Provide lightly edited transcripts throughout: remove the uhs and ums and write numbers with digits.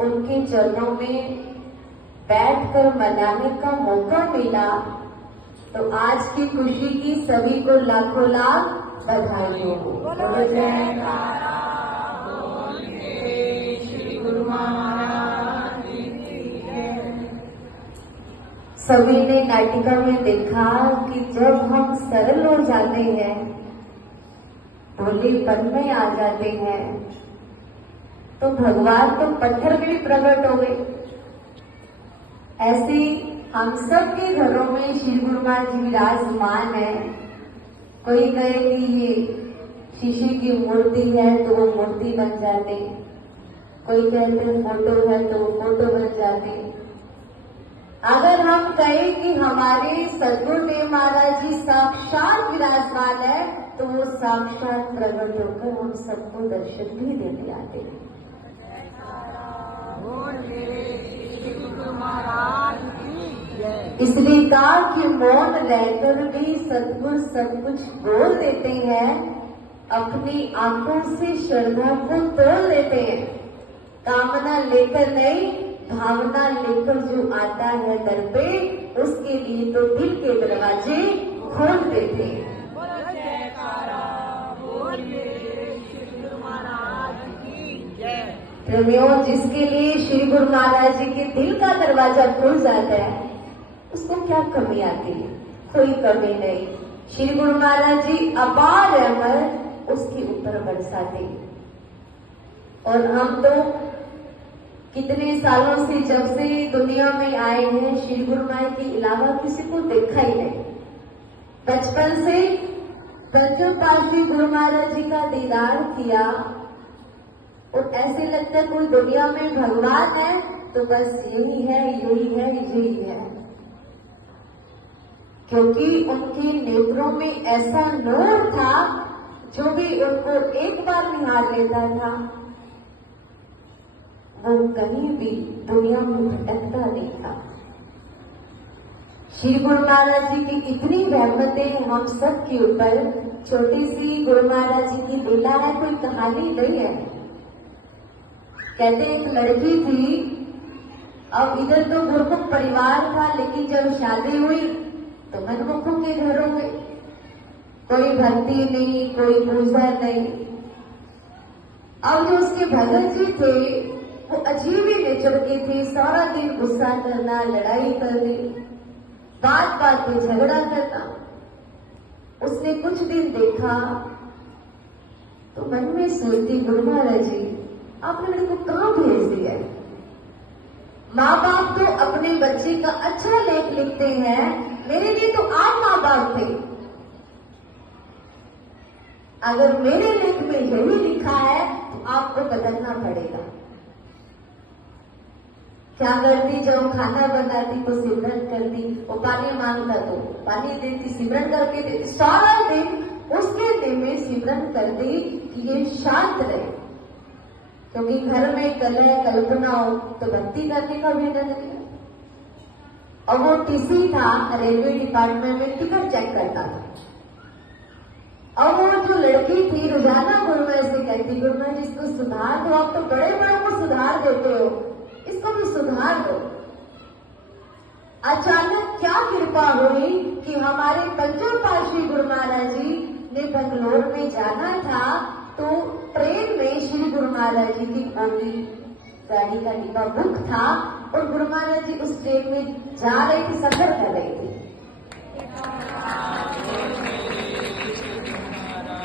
उनके चरणों में बैठकर मनाने का मौका मिला, तो आज की खुशी की सभी को लाखों लाख बधाई हो। बोलो जयकारा, बोलिए श्री गुरु महाराज की जय। सभी ने नाटिका में देखा कि जब हम सरल हो जाते हैं, भोलेपन में आ जाते हैं, तो भगवान तो पत्थर में भी प्रकट हो गए। ऐसे हम सब के घरों में श्री गुरु महाराज जी विराजमान है। कोई कहे कि ये शीशे की मूर्ति है तो वो मूर्ति बन जाते, कोई कहते फोटो है तो वो फोटो बन जाते। अगर हम कहें कि हमारे सदगुरुदेव महाराज जी साक्षात विराजमान है, तो वो साक्षात प्रकट होकर हम सबको दर्शन भी देने आते हैं। इसलिए कहा कि मौन रहकर भी सदगुरु सब कुछ बोल देते हैं, अपनी आंखों से श्रद्धा को तोड़ देते हैं। कामना लेकर नहीं, भावना लेकर जो आता है दर पे, उसके लिए तो दिल के दरवाजे खोल देते हैं। प्रेमियों, जिसके लिए श्री गुरु महाराज जी के दिल का दरवाजा खुल जाता है, उसको क्या कमी आती है? कोई कमी नहीं। श्री गुरु महाराज जी अपार रहमत उसके ऊपर बरसाते। और हम तो कितने सालों से, जब से दुनिया में आए हैं, श्री गुरु महाराज के अलावा किसी को देखा ही नहीं। बचपन से पंचम पातशाही गुरु महाराज जी का दीदार किया और ऐसे लगता है कोई दुनिया में भगवान है तो बस यही है, यही है, यही है। क्योंकि उनके नेत्रों में ऐसा नूर था, जो भी उनको एक बार निहार लेता था, वो कहीं भी दुनिया में भटकता नहीं था। श्री गुरु महाराज जी की इतनी रहमतें हम सब के ऊपर। छोटी सी गुरु महाराज जी की लीला है, कोई कहानी नहीं है। कहते एक लड़की थी, अब इधर तो गुरुमुख परिवार था, लेकिन जब शादी हुई तो मनमुखों के घर हो गए। कोई भक्ति नहीं, कोई पूजा नहीं। अब जो उसके भगत जी थे वो अजीब ही नेचर के थे। सारा दिन गुस्सा करना, लड़ाई करनी, बात बात पे झगड़ा करना। उसने कुछ दिन देखा तो मन में सोचती, गुरु महाराज जी आपने मेरे को कहां भेज दिया है? माँ बाप तो अपने बच्चे का अच्छा लेख लिखते हैं, मेरे लिए तो आप माँ बाप थे। अगर मेरे लेख में यही लिखा है तो आपको बदलना पड़ेगा। क्या करती? जब खाना बनाती तो सिमरन करती, वो पानी मांगता तो पानी देती, सिमरन करके देती। सारा दिन उसके दिल में सिमरन करती कि ये शांत रहे, क्योंकि घर में कलह कल्पना हो तो भक्ति करने का भी ढंग नहीं। और वो टीसी था, रेलवे डिपार्टमेंट में टिकट चेक करता था। और वो जो लड़की थी रोजाना गुरुमा से कहती, गुरुमा जी इसको सुधार दो, आप तो बड़े बड़ों को सुधार देते हो, इसको भी सुधार दो। अचानक क्या कृपा हुई कि हमारे पंचम पातशाही गुरु महाराज जी ने बंगलोर में जाना था, तो ट्रेन में श्री गुरु महाराज जी की बोगी गाड़ी का डिब्बा बुक था और गुरु महाराज जी उस ट्रेन में जा रहे थे, सफर कर रहे थे।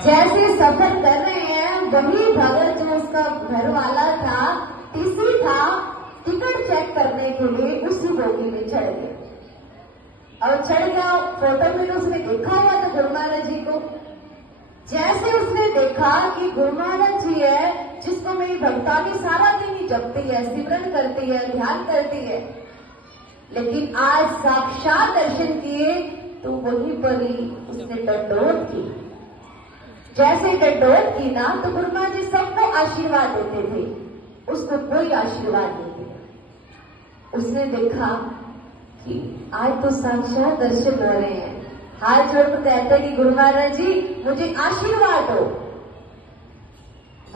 जैसे सफर कर रहे हैं, वही भगत जो उसका घर वाला था, टीसी था, टिकट चेक करने के लिए उसी बोगी में चढ़ गया। और चढ़ गया, फोटो में तो उसने देखा हुआ था गुरु महाराज जी को। जैसे उसने देखा कि गुरु महाराज जी है जिसको मेरी भक्तानी सारा दिन ही जपती है, सिमरन करती है, ध्यान करती है, लेकिन आज साक्षात दर्शन किए तो वहीं पर ही उसने डंडोत की। जैसे डंडोत की ना, तो गुरु महाराज जी सबको आशीर्वाद देते थे, उसको कोई आशीर्वाद नहीं दिया। उसने देखा कि आज तो साक्षात दर्शन हो रहे हैं, हाथ जोड़कर कहते कि गुरु महाराज जी मुझे आशीर्वाद दो।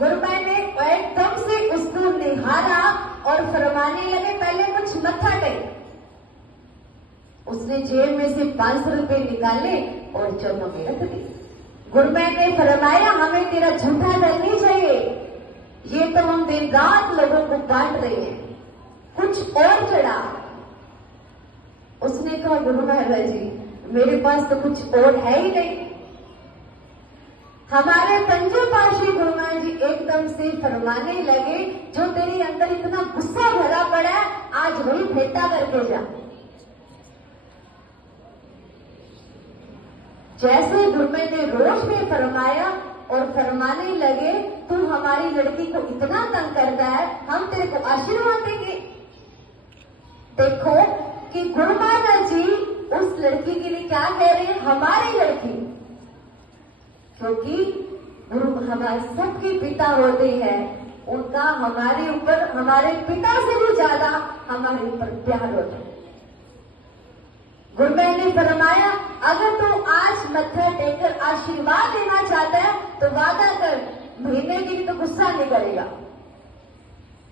गुरुमा ने एकदम से उसको निहारा और फरमाने लगे, पहले कुछ मत्था टेक। उसने जेब में से 500 रुपए निकाले और चरणों में रख दिए। गुरुमा ने फरमाया, हमें तेरा झूठा डर नहीं चाहिए, ये तो हम दिन रात लोगों को बांट रहे हैं, कुछ और चढ़ा। उसने कहा, गुरु महाराज जी मेरे पास तो कुछ और है ही नहीं। हमारे पंचोपाशी गुरु महाराज जी एकदम से फरमाने लगे, जो तेरे अंदर इतना गुस्सा भरा पड़ा है, आज वही फेंटा करके जा। जैसे गुरुमा ने रोष में फरमाया और फरमाने लगे, तू हमारी लड़की को इतना तंग करता है, हम तेरे को आशीर्वाद देंगे। देखो कि गुरु महाराज जी उस लड़की के लिए क्या कह रहे हैं, हमारी लड़की, क्योंकि गुरु हमारे सबके पिता होते हैं, उनका हमारे ऊपर, हमारे पिता से भी ज्यादा हमारे ऊपर प्यार होता है। गुरुमा ने फरमाया, अगर तू आज मत्था टेकर आशीर्वाद देना चाहता है तो वादा कर, महीने के लिए तो गुस्सा नहीं करेगा।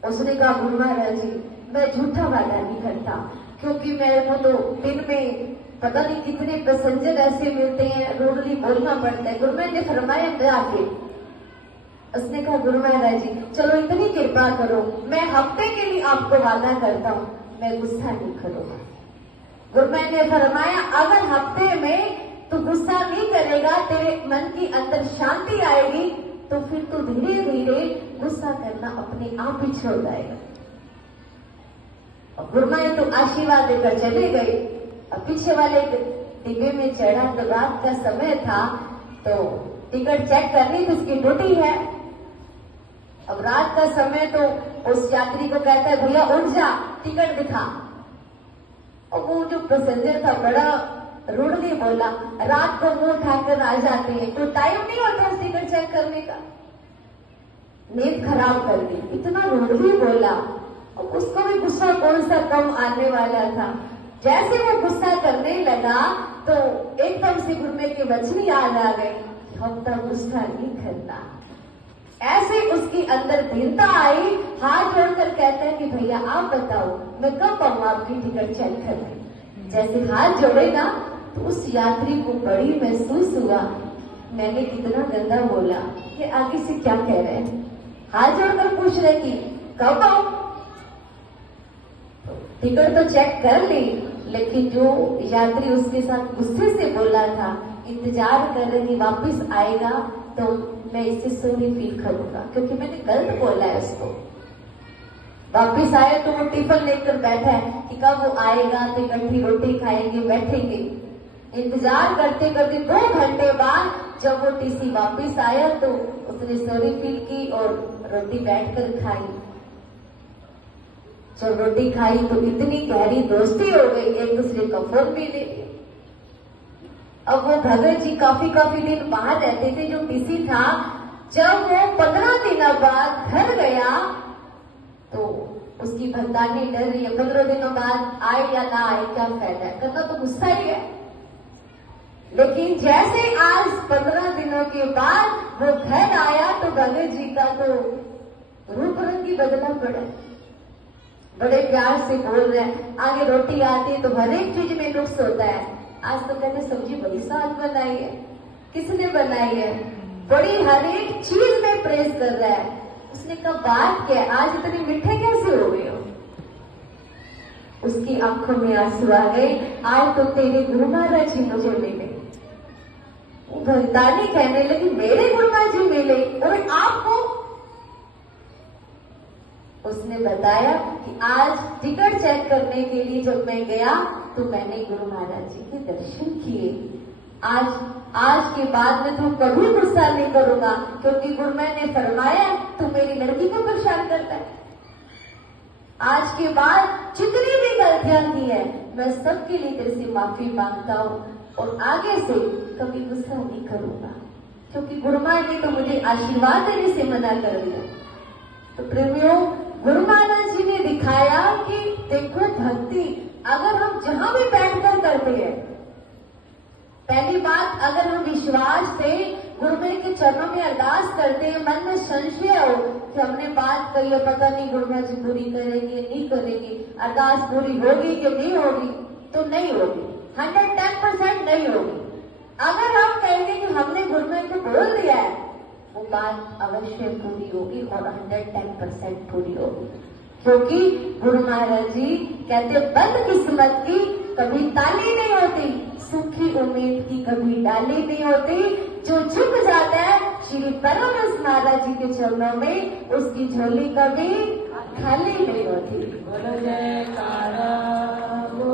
उसने कहा, गुरु महाराज जी मैं झूठा वादा नहीं करता, क्योंकि मेरे को तो दिन में पता नहीं कितने पैसेंजर ऐसे मिलते हैं, रोडली बोलना पड़ता है। गुरुमा ने फरमाया, जाके। उसने कहा, गुरु महाराज जी चलो इतनी कृपा करो, मैं हफ्ते के लिए आपको वादा करता हूं, मैं गुस्सा नहीं करूंगा। गुरुमा ने फरमाया, अगर हफ्ते में तू गुस्सा नहीं करेगा, तेरे मन की अंदर शांति आएगी, तो फिर तू धीरे धीरे गुस्सा करना अपने आप ही छोड़ जाएगा। गुरुमा ने तो आशीर्वाद देकर चले गए। अब पीछे वाले डिब्बे में चढ़ा तो रात का समय था, तो टिकट चेक करनी तो उसकी ड्यूटी है। अब रात का समय तो उस यात्री को कहता है, भैया उठ जा, टिकट दिखा। और वो जो पैसेंजर था बड़ा रूडली बोला, रात को मुंह उठाकर आ जाते हैं, तो टाइम नहीं होता टिकट चेक करने का, नींद खराब कर दी, इतना रूडली बोला। और उसको भी गुस्सा कौन सा कम आने वाला था। जैसे वो गुस्सा करने लगा तो एकदम से गुरुमा की वचन याद आ गई, हम तो गुस्सा नहीं करता। ऐसे उसके अंदर दीनता आई, हाथ जोड़कर कहता है कि भैया आप बताओ मैं कब आऊं आपकी टिकट चेक करने। जैसे हाथ जोड़े ना तो उस यात्री को बड़ी महसूस हुआ, मैंने कितना गंदा बोला, ये आगे से क्या कह रहे हैं। हाथ जोड़कर पूछ रहे कि कब आऊं। टिकट तो चेक कर ली, लेकिन जो यात्री उसके साथ गुस्से से बोला था, इंतजार कर रही वापस आएगा तो मैं इससे सॉरी फील करूंगा, क्योंकि मैंने गलत बोला है उसको। वापिस आए तो वो टिफिन लेकर बैठा है कि कब वो आएगा तो इकट्ठी रोटी खाएंगे, बैठेंगे। इंतजार करते करते 2 घंटे बाद जब वो टीसी वापिस आया तो उसने सॉरी फील की और रोटी बैठकर खाई। जब रोटी खाई तो इतनी गहरी दोस्ती हो गई, एक दूसरे का फोन भी ले लिया। अब वो भगत जी काफी दिन बाहर रहते थे, जो टीसी था। जब वो 15 दिनों बाद घर गया तो उसकी भगतानी डर रही है, 15 दिनों बाद आए या ना आए क्या फायदा है, करना तो गुस्सा ही है। लेकिन जैसे आज 15 दिनों के बाद वो घर आया तो भगत जी का तो रूप रंग ही बदला पड़ा। बड़े प्यार से बोल रहे हैं, आगे रोटी आती है तो हर एक चीज में नुक्स होता है। आज तो कहते सब्जी बड़ी स्वाद बनाई है, किसने बनाई है, बड़ी हर एक चीज में प्रेस कर रहा है। उसने कहा बात क्या, आज इतने मीठे कैसे हो गए हो। उसकी आंखों में आंसू आ गए, आज तो तेरे गुरु महाराज जी मुझे मिले। वो भगतानी कहने लगी, मेरे गुरु महाराज जी मिले और आपको। उसने बताया कि आज टिकट चेक करने के लिए जब मैं गया तो मैंने गुरु महाराज जी के दर्शन किए। आज के बाद में तुम कभी गुस्सा नहीं करूंगा, क्योंकि गुरुमा ने फरमाया तू मेरी लड़की को परेशान करता है। आज के बाद जितनी भी गलतियां की है मैं सबके लिए तेरे से माफी मांगता हूँ और आगे से कभी गुस्सा नहीं करूंगा, क्योंकि गुरुमा ने तो मुझे आशीर्वाद देने से मना कर दिया। तो प्रेमियों, गुरु महाराज जी ने दिखाया कि देखो भक्ति अगर हम जहां भी बैठकर करते हैं, पहली बात अगर हम विश्वास से गुरुदेव के चरणों में अरदास करते हैं, मन में संशय हो कि हमने बात कही है, पता नहीं गुरुदेव जी पूरी करेंगे नहीं करेंगे, अरदास पूरी होगी कि नहीं होगी, तो नहीं होगी, 110% नहीं होगी। अगर हम कहेंगे कि हमने गुरुदेव को बोल दिया है, वो बात अवश्य पूरी होगी और 110% पूरी होगी। क्योंकि गुरु महाराज जी कहते बदकिस्मत की कभी ताली नहीं होती, सुखी उम्मीद की कभी डाली नहीं होती। जो झुक जाता है श्री परमहंस महाराज जी के चरणों में, उसकी झोली कभी खाली नहीं होती। बोलो जयकारा।